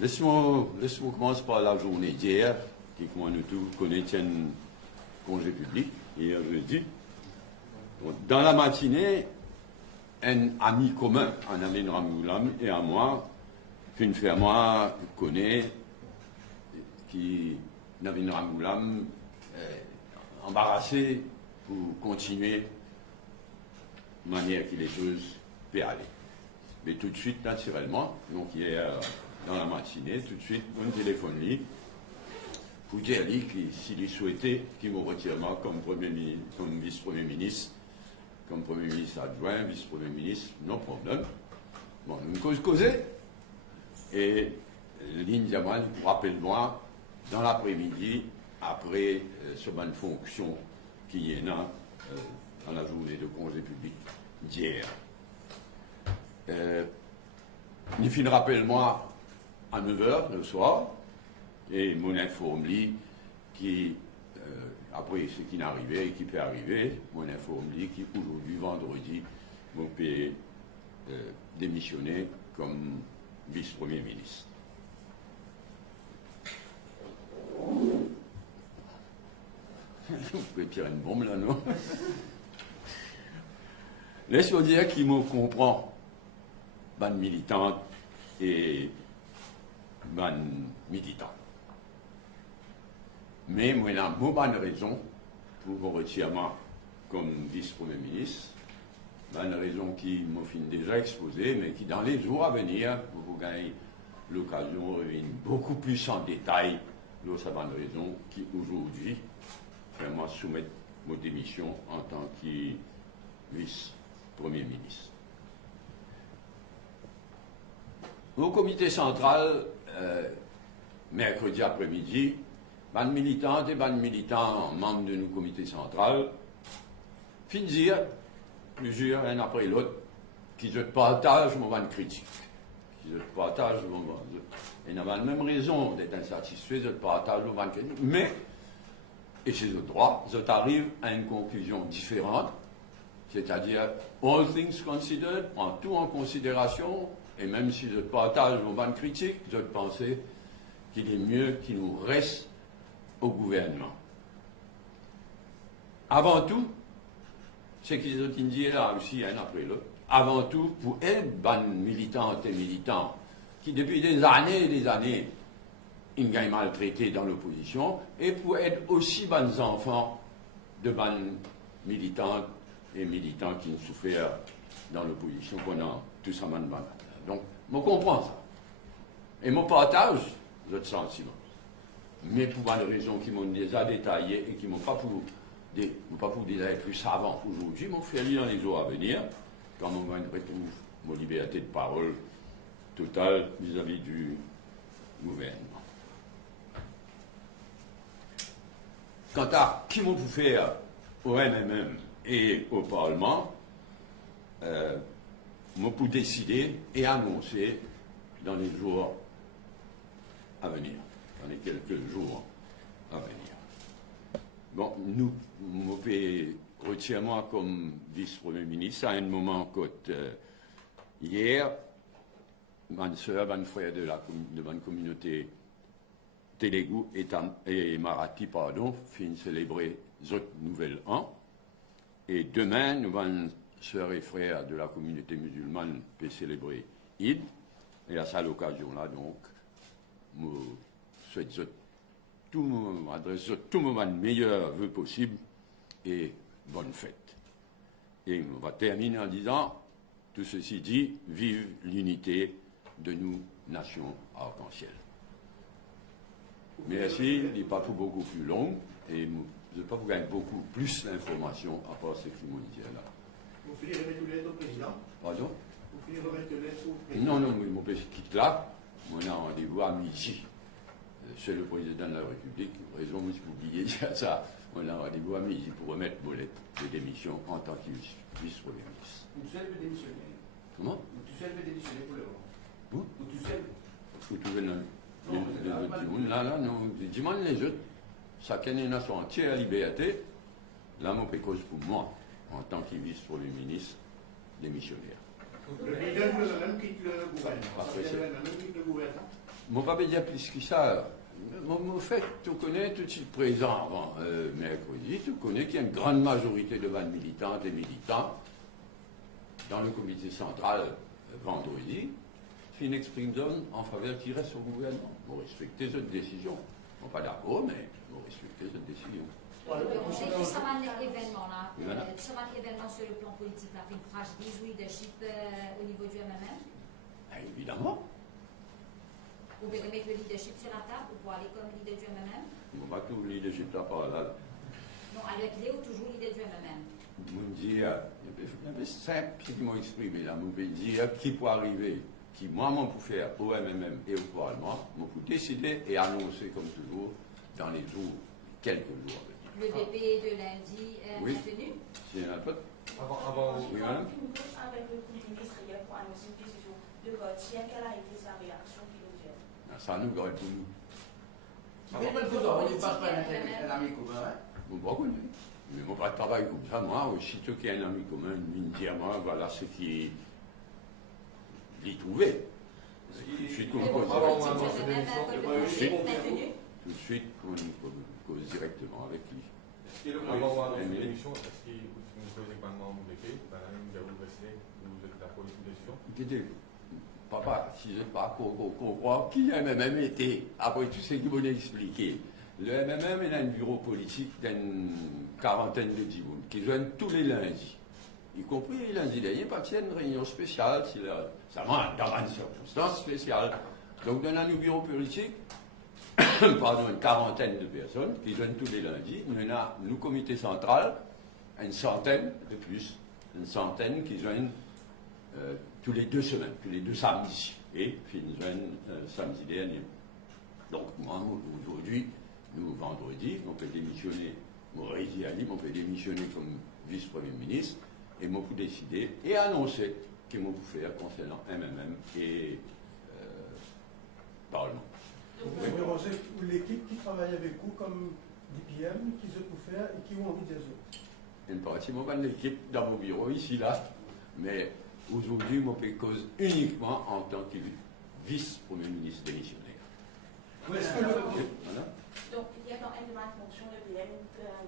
Laisse-moi commencer par la journée d'hier, qui, comme nous tous connaissons, un congé public, hier jeudi. Dans la matinée, un ami commun, un ami de Ramoulam et à moi, qu'une frère moi connaît, qui, Navin Ramoulam, embarrassé pour continuer de manière que les choses peuvent aller. Mais tout de suite, naturellement, donc hier, dans la matinée, tout de suite, on téléphone lui pour dire lui que s'il souhaitait qu'il me retire moi comme vice-premier ministre, comme premier ministre adjoint, vice-premier ministre, non problème. Bon, nous causons. Et ligne Diamant, rappelle-moi, dans l'après-midi, après ce bonne fonction qu'il y en a dans la journée de congé public d'hier. Il finit rappelle-moi à 9h le soir, et mon informe lui qui, après ce qui n'arrivait et qui peut arriver, mon informe lui qui aujourd'hui, vendredi, vous peut démissionner comme vice-premier ministre. Vous pouvez tirer une bombe là, non? Laisse-moi dire qu'il me comprend, ban militante et ban militant. Mais moi, il a une bonne raison pour me retirer comme vice-premier ministre. Une raison qui m'a déjà exposée, mais qui dans les jours à venir, vous gagnez l'occasion de revenir beaucoup plus en détail. C'est une raison qui aujourd'hui fait moi soumettre ma démission en tant que vice-premier ministre. Au comité central, mercredi après-midi, ban militantes et ban militants membres de nos comités central finissent plusieurs, un après l'autre, qui se partagent mon ban critique. Qui se partagent mon ban. Ils n'ont pas la même raison d'être insatisfaits, ils se partagent mon ban critique. Mais, et c'est le droit, ils arrivent à une conclusion différente, c'est-à-dire, all things considered, prend tout en considération, et même si je partage mon ban critique, je pensais qu'il est mieux qu'il nous reste au gouvernement. Avant tout, c'est qu'ils ont dit là aussi, un après l'autre, avant tout, pour être ban militantes et militants, qui depuis des années, ils gagnent maltraités dans l'opposition, et pour être aussi bons enfants de ban militantes et militants qui ont souffert dans l'opposition pendant tout ça. Donc, je comprends ça. Et je partage votre sentiment. Mais pour une raison qui m'ont déjà détaillé et qui ne m'ont pas pour des années plus savants aujourd'hui, m'ont fait lire dans les jours à venir, quand on retrouve ma liberté de parole totale vis-à-vis du gouvernement. Quant à qui m'ont pu faire au MMM et au Parlement, m'ont pu décider et annoncer dans les jours à venir, dans les quelques jours à venir. Bon, nous retiens moi comme vice-premier ministre à un moment quand hier, ma soeur, ma frère de la communauté Télégu et Marathi, fin célébrer notre nouvel an. Et demain, nous allons, sœurs et frères de la communauté musulmane, peut célébrer Eid. Et à cette occasion-là, donc, je souhaite m'adresse tout mon meilleur vœu possible et bonne fête. Et on va terminer en disant, tout ceci dit, vive l'unité de nous, nation arc-en-ciel. Merci, il n'est pas pour beaucoup plus long, et je ne vais pas vous gagner beaucoup plus d'informations à part ce qu'ils m'ont dit là. Vous finirez remettre une lettre au président? Pardon? Vous finirez remettre une lettre au président? Non, mon père quitte là, on a rendez-vous à midi. C'est le président de la République, raison vous oubliez ça, on a rendez-vous à midi pour remettre vos lettres de démission en tant que vice-premier ministre. Vous tout seul peut démissionner? Comment? Vous tout seul peut démissionner pour le moment? Vous? Vous tout seul? Vous trouvez là, non, dis-moi les autres, chacun est dans son entière liberté, là, mon cause pour moi, en tant que vice-premier ministre démissionnaire. Le président lui-même quitte le gouvernement. Après, Le gouvernement quitte le gouvernement. Mon pas dire plus que ça. Mon fait, tu connais tout de suite présent avant mercredi, tu connais qu'il y a une grande majorité de militantes et militants dans le comité central vendredi, fait une expression en faveur qui reste au gouvernement. Vous respectez cette décision. On n'est pas d'accord, mais vous respectez cette décision. Ça m'a un événement là. Voilà. Ça m'a un événement sur le plan politique là. Une fragilise leadership au niveau du MMM. Évidemment. Vous pouvez mettre le leadership sur la table ou pour aller comme leader du MMM? On va tout le leadership là par là. Non, à l'heure qu'il est ou toujours leader du MMM? Vous me dites, c'est simple ce qu'ils m'ont exprimé là. Vous me dire qui peut arriver, qui moi m'en peut faire au MMM et au Parlement, m'en peut décider et annoncer comme toujours dans les jours, quelques jours. Le VP de lundi est Oui. maintenu? C'est un peu. Avant, Oui, madame. avec le ministre hier pour annoncer une décision de vote, quelle a été sa réaction qui nous vient? Ça nous garde pour nous. Mais vous aurez pas un ami commun, hein? Bon, pas connu. Mais mon pas de travail comme ça, moi, aussitôt qu'il y a un ami commun, il me dit à moi, voilà ce qui est trouvé. Tout de suite, on Le cause, politique du MMM, maintenu? tout de suite, on cause directement avec lui. Avant une émission, est-ce que vous pouvez également vous lever, madame, vous restez, vous êtes d'accord avec une décision? Écoutez, papa, si je ne sais pas comprendre qui le MMM était, après tout ce que vous m'avez expliqué, le MMM est un bureau politique d'une quarantaine de djiboutis qui joignent tous les lundis, y compris les lundis derniers, parce qu'il y a une réunion spéciale, ça va dans une circonstance spéciale. Donc, dans un bureau politique, pardon, une quarantaine de personnes qui joignent tous les lundis. Nous avons, nous, comité central, une centaine de plus, une centaine qui joignent tous les 2 semaines, tous les 2 samedis, et puis nous joignent samedi dernier. Donc, moi, aujourd'hui, nous, vendredi, on peut démissionner, Mouridi Ali, on peut démissionner comme vice-premier ministre, et on peut décider et annoncer qu'ils vont vous faire concernant MMM et Parlement. Oui, mais Roger, l'équipe qui travaille avec vous comme DPM, qui se peut faire et qui ont envie des autres. Il ne paraît pas de l'équipe dans mon bureau, ici, là, mais aujourd'hui, mon pays cause uniquement en tant que vice-premier ministre démissionnaire. Est-ce que Voilà. Donc, il y a dans une demande de fonction de PM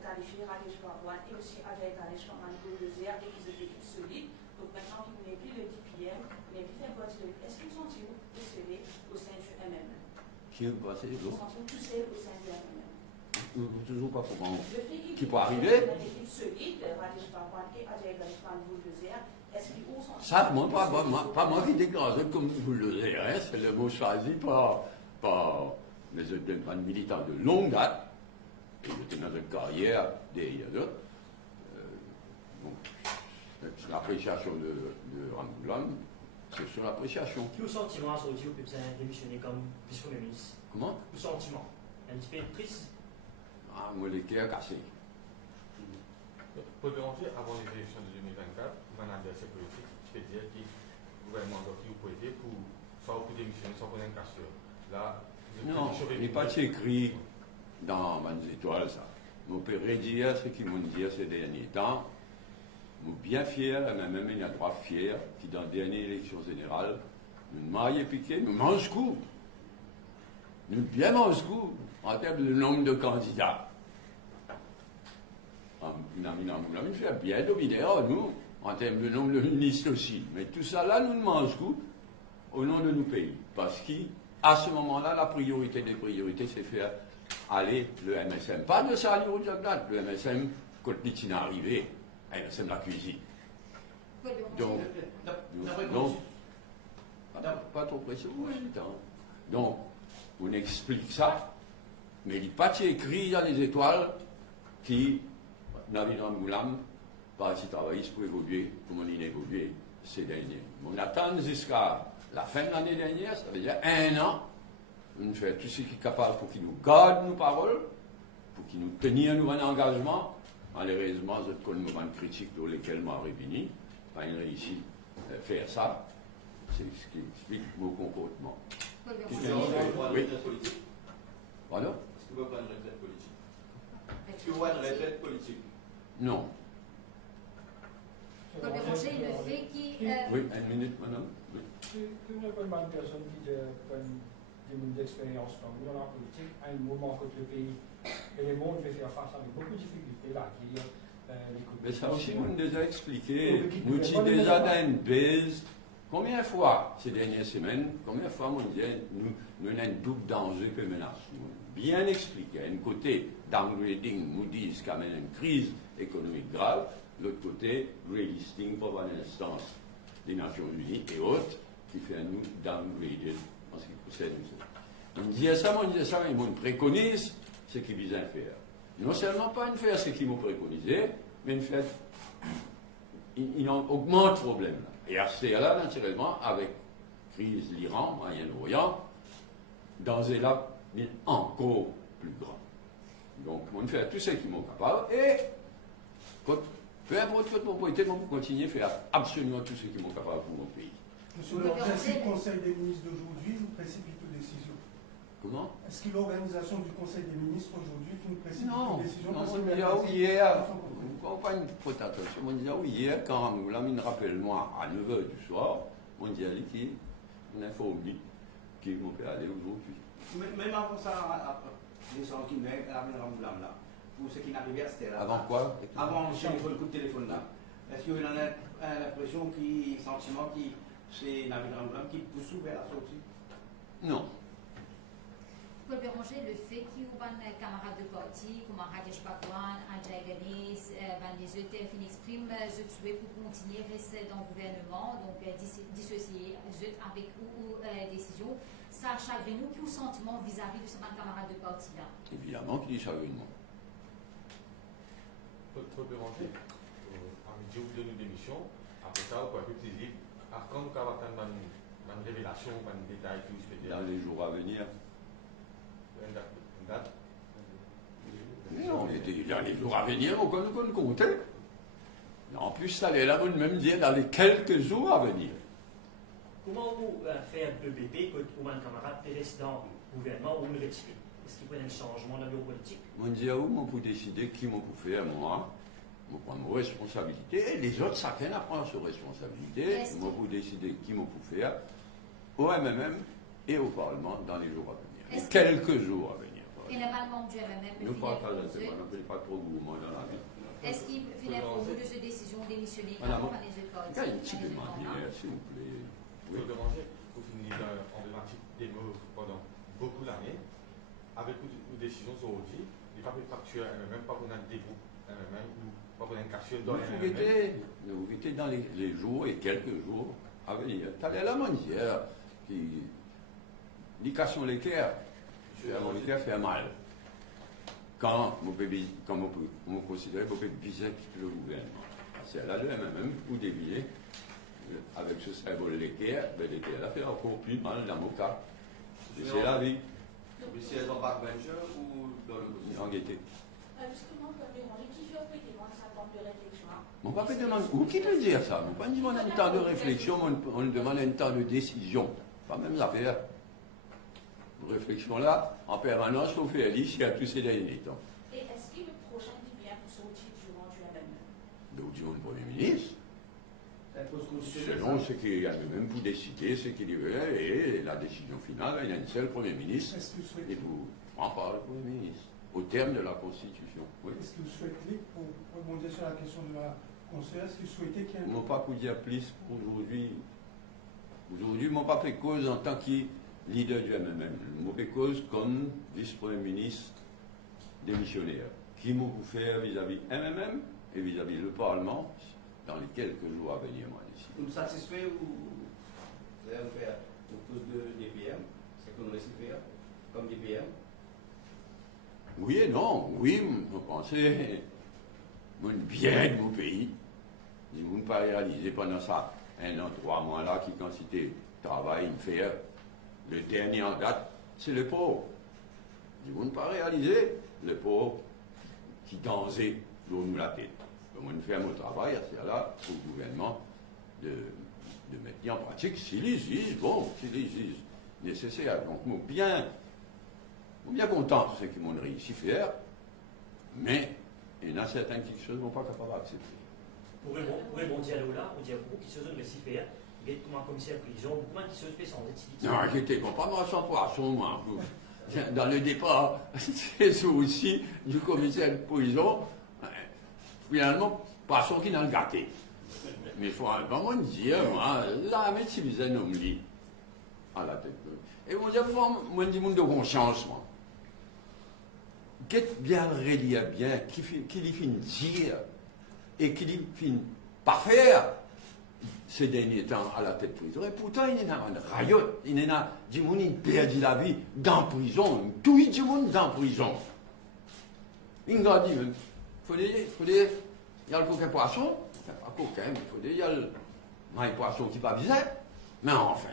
qualifié Rajesh Bhagwan et aussi Ajay Ganesh Paman Gouldezer et qu'ils étaient tous solides. Donc, maintenant qu'il n'est plus le DPM, il n'est plus fait partie de lui. Est-ce qu'ils sont tous seuls au sein du MMM? Qui est passé, Ils sont tous seuls au sein du MMM. toujours pas comment. Le fait qu'il Qui peut arriver? Une équipe solide, Rajesh Bhagwan et Ajay Ganesh Paman Gouldezer, est-ce qu'ils sont Ça, moi, pas moi qui déclare comme vous le savez, hein, c'est le mot choisi par les militants de longue date, qui étaient dans une carrière derrière eux. Donc, c'est l'appréciation de Ramboulam, c'est son appréciation. Quel sentiment aujourd'hui au peut démissionner comme vice-premier ministre? Comment? Le sentiment. Un petit peu triste. Ah, moi, les cœurs cassés. Pour déranger, avant les élections de 2024, vous avez un adversaire politique, c'est-à-dire que le gouvernement doit vous aider pour soit pour démissionner, soit pour un casseur. Là, Non, il n'est pas écrit dans mes étoiles, ça. Mon père dire ce qu'ils m'ont dit ces derniers temps. Je suis bien fier, et même il y a droit fier, qui dans la dernière élection générale, nous marions piqué, nous mangeons coup. Nous bien mangeons coup en termes de nombre de candidats. Nous fait bien dominer, nous, en termes de nombre de ministres aussi. Mais tout ça là, nous mangeons coup au nom de nos pays. Parce qu'à ce moment-là, la priorité des priorités, c'est faire aller le MSM. Pas de ça, le MSM, quand il est arrivé, MSM la cuisine. Donc, pas trop précis, oui, donc, on explique ça, mais il n'est pas écrit dans les étoiles qui, Navidan Moulam, par si travaillent pour évoluer, comme on a évolué ces derniers. On attend jusqu'à la fin de l'année dernière, ça veut dire 1 an, on fait tout ce qui est capable pour qu'ils nous gardent nos paroles, pour qu'ils nous tenions nous un engagement. Malheureusement, c'est un moment critique dans lequel moi réuni, pas réussi à faire ça. C'est ce qui explique mon comportement. Est-ce Oui. Pardon? Est-ce que vous voyez une retraite politique? Est-ce que vous voyez une retraite politique? Non. Paul Béranger, le fait qu'il... Oui, 1 minute, madame. Oui. Tu n'es pas une personne qui est d'expérience dans la politique, à un moment que le pays et le monde fait faire face avec beaucoup de difficultés, la guerre, Mais ça aussi, nous déjà expliqué. Nous avons déjà dans une base. Combien de fois, ces dernières semaines, combien de fois, on dit, nous avons un double danger que menace. Bien expliqué. Un côté, downgrading, nous disent qu'il y a une crise économique grave. L'autre côté, relisting pour l'instance des Nations Unies et autres, qui fait nous downgrader en ce qui concerne nous. On dit ça, mais on préconise ce qu'ils besoin faire. Non seulement pas une faire ce qu'ils m'ont préconisé, mais une faire, il augmente le problème. Et RCA là, naturellement, avec crise l'Iran, Moyen-Orient, dans un là, mais encore plus grand. Donc, on fait tout ce qu'ils m'ont capable et peu importe votre propriété, on peut continuer à faire absolument tout ce qu'ils m'ont capable pour mon pays. Monsieur le Président, le Conseil des ministres d'aujourd'hui vous précipite aux décisions. Comment? Est-ce que l'organisation du Conseil des ministres aujourd'hui fait une précipite Non, aux décisions? on disait hier, on ne pas une trop attention, on disait hier, quand la mine rappelle-moi à 9h du soir, on disait qu'on informe qu'ils m'ont fait aller aujourd'hui. Même avant ça, les gens qui mettent la là, pour ce qui n'arrivait à c'était là. Avant quoi? Avant le coup de téléphone là. Est-ce que vous avez l'impression sentiment qui c'est Nabil Ramblam qui pousse vers la sortie? Non. Paul Béranger, le fait qu'il y ait un camarade de parti, comme Rajesh Bhagwan, Ajay Ganesh, Van les ETF, ils expriment je souhait pour continuer à rester dans le gouvernement, donc dissocier avec ou décision. Ça chagrine nous, quel sentiment vis-à-vis de ce camarade de parti là? Évidemment qu'il y a chagrinement. Paul Béranger, en médias ou de nos démissions, après ça, on peut dire, quand nous avons une révélation, un détail que vous faites dans les jours à venir. Une date. Non, on était dans les jours à venir, on comptait. En plus, ça allait là, même dire dans les quelques jours à venir. Comment vous faites le bébé que vous, un camarade, reste dans le gouvernement ou le retire? Est-ce qu'il y a un changement dans la politique? On dit à où on peut décider qui m'en peut faire, moi. Je prends mes responsabilités. Et les autres, chacun apprend ses responsabilités. Moi, vous décider qui m'en peut faire au MMM et au Parlement dans les jours à venir. Et quelques jours à venir. Et le membre du MMM Nous ne parlons pas trop gourmand dans la vie. est-ce qu'il finit pour vous de cette décision démissionner Madame, avant les autres partis? il y a une petite demande, s'il vous plaît. Paul Béranger, vous finissez emblématique des mots pendant beaucoup d'années, avec une décision aujourd'hui, il n'y a pas de facture MMM, pas pour un dégoût MMM ou pas pour un cassure dans MMM. Vous mettez dans les jours et quelques jours à venir. Tu as la manière qui. L'indication l'équerre, l'équerre fait mal. Quand on considère qu'on peut viser le gouvernement. C'est là le MMM ou des billets, avec ce symbole l'équerre, l'équerre a fait encore plus mal dans mon cas. C'est la vie. Mais si elles sont backbencher ou dans le En gaieté. Justement, Paul Béranger, qui fait prêter moins un temps de réflexion? Mon papa demande, ou qui peut dire ça? On ne pas demander un temps de réflexion, on demande un temps de décision. Pas même affaire. Réflexion là, en permanence, on fait ici à tous ces derniers temps. Et est-ce que le prochain qui vient pour sortir du MMM? Donc, le Premier ministre, selon ce qu'il y a même pour décider ce qu'il veut, et la décision finale, il y a une seule Premier ministre, et vous prend par le Premier ministre, au terme de la Constitution. Oui. Est-ce que vous souhaitez, pour rebondir sur la question de la conseillère, est-ce que vous souhaitez qu'il y ait Je ne pas vous dire plus aujourd'hui. Aujourd'hui, je n'ai pas fait cause en tant que leader du MMM. Je m'ai fait cause comme vice-premier ministre démissionnaire. Qui m'a faire vis-à-vis MMM et vis-à-vis le Parlement dans les quelques jours à venir, moi, ici. Vous satisfait ou vous allez faire une cause de DPM, c'est que nous laissons faire comme DPM? Oui et non. Oui, je pensais bien de mon pays. Je ne pas réaliser pendant ça 1 an, 3 mois là, qui quantité de travail, faire. Le dernier en date, c'est le pauvre. Je ne pas réaliser le pauvre qui dansait dans nous la tête. Comme on fait mon travail, c'est là pour le gouvernement de mettre en pratique s'il existe, nécessaire. Donc, moi, bien content de ce qu'ils m'ont réussi à faire, mais il y en a certaines choses qui ne sont pas capables d'accepter. Pour rebondir là, on dit à vous qui se donne le CPR, il est comme un commissaire de prison, beaucoup de qui se fait sans être Non, arrêtez, bon, pas moi sans poisson, moi. Dans le départ, c'est ça aussi du commissaire de prison. Finalement, poisson qui n'a le gâté. Mais il faut vraiment dire, moi, là, mais si vous êtes un homme libre, à la tête. Et moi, je dis, monde de conscience, moi. Qu'est-ce bien relire bien, qui lui finit dire, et qui lui finit pas faire ces derniers temps à la tête de prison. Et pourtant, il y en a un rayon, il y en a du monde qui perd la vie dans la prison, tout le monde dans la prison. Il a dit, il faut dire, il y a le coquin poisson, enfin pas coquin, mais il faut dire, il y a le maille poisson qui va viser, mais enfin,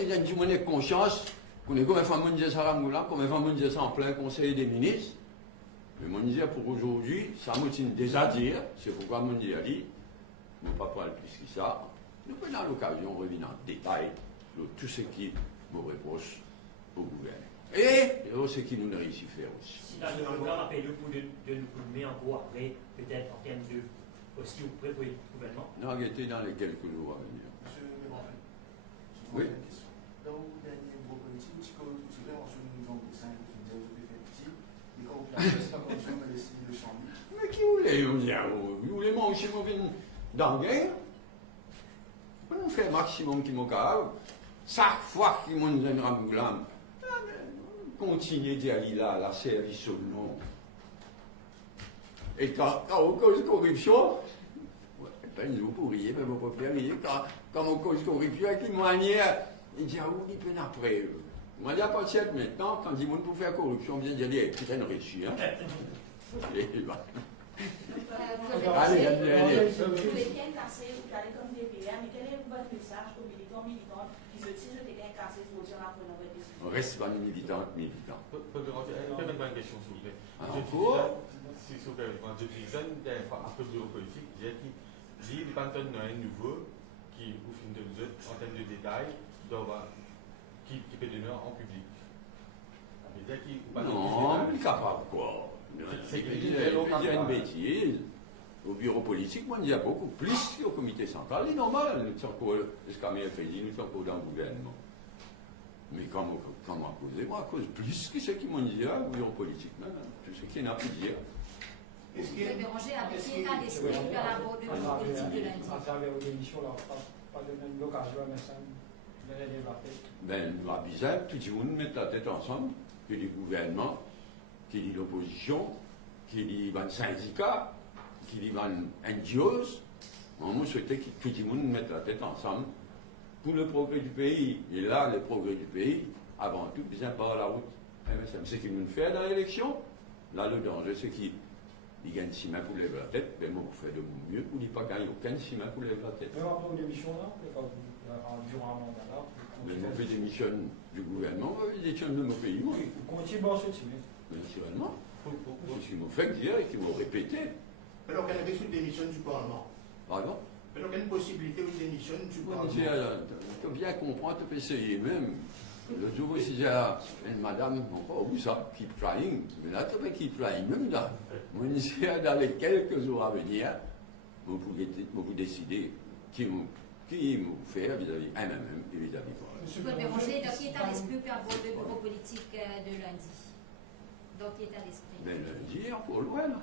il y a du monde de conscience, qu'on est comme un fameux de Saramgoula, comme un fameux de ça en plein conseil des ministres. Mais mon dire pour aujourd'hui, ça me tient déjà à dire, c'est pourquoi mon dire dit, ne pas parler plus que ça. Nous prenons l'occasion de revenir en détail sur tout ce qui me reproche au gouvernement. Et ce qui nous réussit à faire aussi. Si dans le programme appelé pour de nous mettre en gros après, peut-être en termes de aussi au près pour le gouvernement. Non, arrêtez dans les quelques jours à venir. Monsieur Mélenchon, Oui. une question. Dans vos derniers gros politiques, tu connais mentionné une langue de 5 vous fait petit, et quand vous avez fait la corruption, vous avez essayé de changer. Mais qui voulait, vous voulez manger mon vin d'anguin? On fait le maximum qui m'en capable. Chaque fois qu'il m'en donne un goulam, continuez d'y aller là, la service au nom. Et quand on cause corruption, vous pourriez, mais vous pouvez rien. Quand on cause corruption, avec une manière, il dit, ah oui, il peut après. Moi, il n'y a pas de chèque maintenant, quand il dit, pour faire corruption, bien dire, c'est une reçue. Hein? Allez, allez. Vous les bien cassés, vous allez comme des PM, mais quel est votre message aux militants qui se disent que les cassés pour dire la première décision? On reste pas militant. Peut-être une question, s'il vous plaît. Si vous plaît, depuis jeune, après le bureau politique, j'ai dit les pantons d'un nouveau qui, au fin de nous, en termes de détails, qui peut donner en public. Non, il est capable quoi. Il y a une bêtise. Au bureau politique, moi, il y a beaucoup plus qu'au comité central. C'est normal, nous sommes encore, jusqu'à mercredi, nous sommes encore dans le gouvernement. Mais comment causer? Moi, à cause plus que ce qui m'ont dit au bureau politique, non, tout ce qui n'a pu dire. Vous pouvez déranger avec l'état d'esprit de la board de bureau politique de lundi. À travers vos émissions, pas de même l'occasion, mais ça, vous allez débattre. Ben, nous, à Bizet, tout le monde met la tête ensemble, que les gouvernements, qui dit l'opposition, qui dit les syndicats, qui dit les NGOs. Moi, je souhaitais que tout le monde mette la tête ensemble pour le progrès du pays. Et là, le progrès du pays, avant tout, bien par la route. C'est ce qui nous fait dans l'élection. Là, le danger, c'est qu'il gagne 6 mains pour lever la tête. Mais moi, vous faites de mon mieux pour ne pas gagner aucun 6 mains pour lever la tête. Même après une émission là, durant un mandat là, Mais on fait des missions du gouvernement, on fait des missions de mon pays, oui. vous continuez à soutenir. Naturellement. C'est ce qu'ils m'ont fait dire et qu'ils m'ont répété. Mais donc, il y a une démission du Parlement. Pardon? Mais donc, il y a une possibilité de démission du Parlement. Tu bien comprendre, tu peux essayer même. Le jour où j'ai une madame, où ça, keep trying. Mais là, tu peux keep trying même là. Moi, dans les quelques jours à venir, vous pouvez décider qui vous fait vis-à-vis MMM et vis-à-vis de moi. Vous pouvez déranger dans quel état d'esprit pour avoir le bureau politique de lundi? Dans quel état d'esprit? Mais lundi, encore loin là.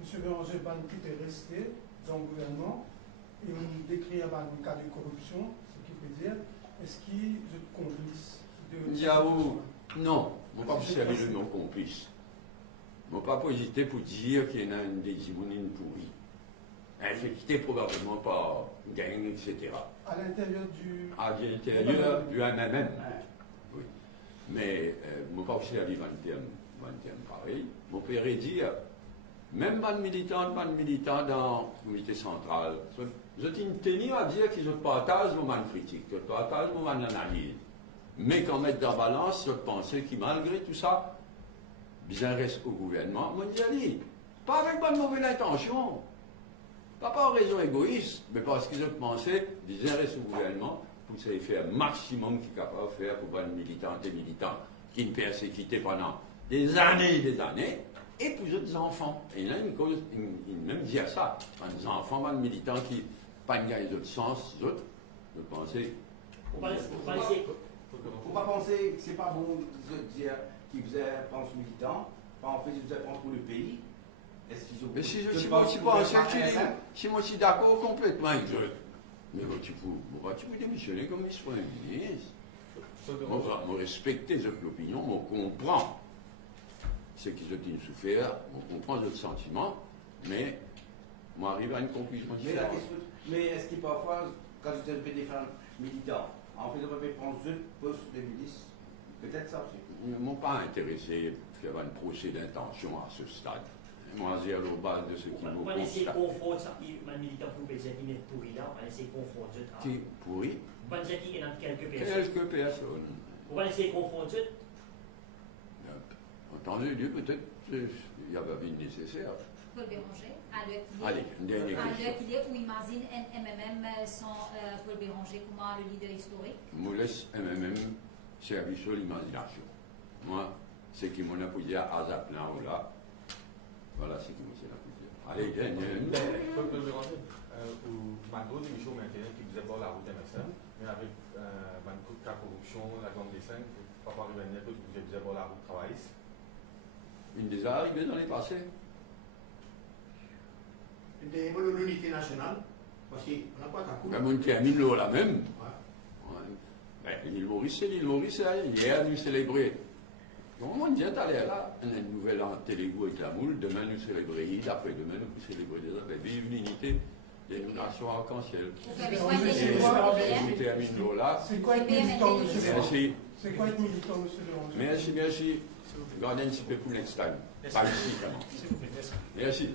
Monsieur Béranger, tout est resté dans le gouvernement et on décrit un cas de corruption, ce qui veut dire, est-ce qu'ils sont complices de... Diaou, non, je ne pas servir le nom complice. Je ne pas hésiter pour dire qu'il y en a une des imonines pourries. Infectée probablement par gang, etc. À l'intérieur du... À l'intérieur du MMM. Oui. Mais je ne pas servir 21 pareil. Mon père est dire, même pas de militants dans le comité central, je tenir à dire qu'ils partagent mon critique, je partage mon analyse. Mais quand mettre dans la balance, je pensais que malgré tout ça, bien reste au gouvernement, moi je dis, pas avec bonne mauvaise intention, pas par raison égoïste, mais parce que je pensais, bien reste au gouvernement, pour ça faire un maximum qu'il est capable de faire pour les militantes et militants qui ne persécutent pendant des années, et pour les enfants. Et il y a une cause, il même dire ça, les enfants, les militants qui pas de gagner d'autre sens, d'autres, je pensais. On va laisser. Faut pas penser que c'est pas bon de dire qu'ils faisaient pense militant, en fait ils faisaient pense pour le pays. Est-ce qu'ils ont Mais si moi aussi pense si moi aussi d'accord complètement avec eux, mais tu peux démissionner comme vice-premier ministre. Moi, respecter cette opinion, moi comprends ce qu'ils ont souffert, moi comprends leurs sentiments, mais moi arrive à une conclusion différente. Mais est-ce qu'il parfois, quand j'étais le PDFan militant, en fait, on peut prendre deux postes de ministre, peut-être ça aussi. Ils ne m'ont pas intéressé qu'il y avait un procès d'intention à ce stade. Moi, j'ai à la base de ce qui On m'ont va essayer de constaté. confondre ça. Un militant pour baiser, il est pourri là. On va essayer de confondre ça. Qui pourri? On va essayer qu'il y en a quelques personnes. Quelques personnes. On va essayer de confondre ça. Entendu Dieu, peut-être il y avait une nécessaire. Paul Béranger, à l'heure qu'il est. Allez, une dernière À l'heure question. qu'il est, où imagine un MMM sans Paul Béranger comme le leader historique. Je laisse MMM servir sur l'imagination. Moi, c'est qui m'ont appuyé à Zaplan ou là. Voilà ce qui m'ont appuyé. Allez, dernière. Je peux me ranger. Ou Mando, l'émission maintenant qui faisait bord la route MSN, mais avec beaucoup de cas corruption, la grande dessin, papa revenait que vous faisait bord la route travail. Une des arrivées dans les passés. L'unité nationale, parce qu'on n'a pas qu'à couper. Comme on termine là même. Ouais. Ouais. Ben, l'île Maurice, c'est l'île Maurice. Hier, nous célébrons. Comment on dit aller là? On a une nouvelle en Télégo avec la moule. Demain, nous célébrons. Après-demain, nous célébrons déjà. Vive l'unité des nations arc-en-ciel. Vous avez quoi Et des nous terminons là. C'est quoi être militant, monsieur Béranger? Merci. C'est quoi être militant, monsieur Béranger? Merci. Gardez un petit peu pour next time. Pas ici, quand même. S'il vous plaît, merci. Merci.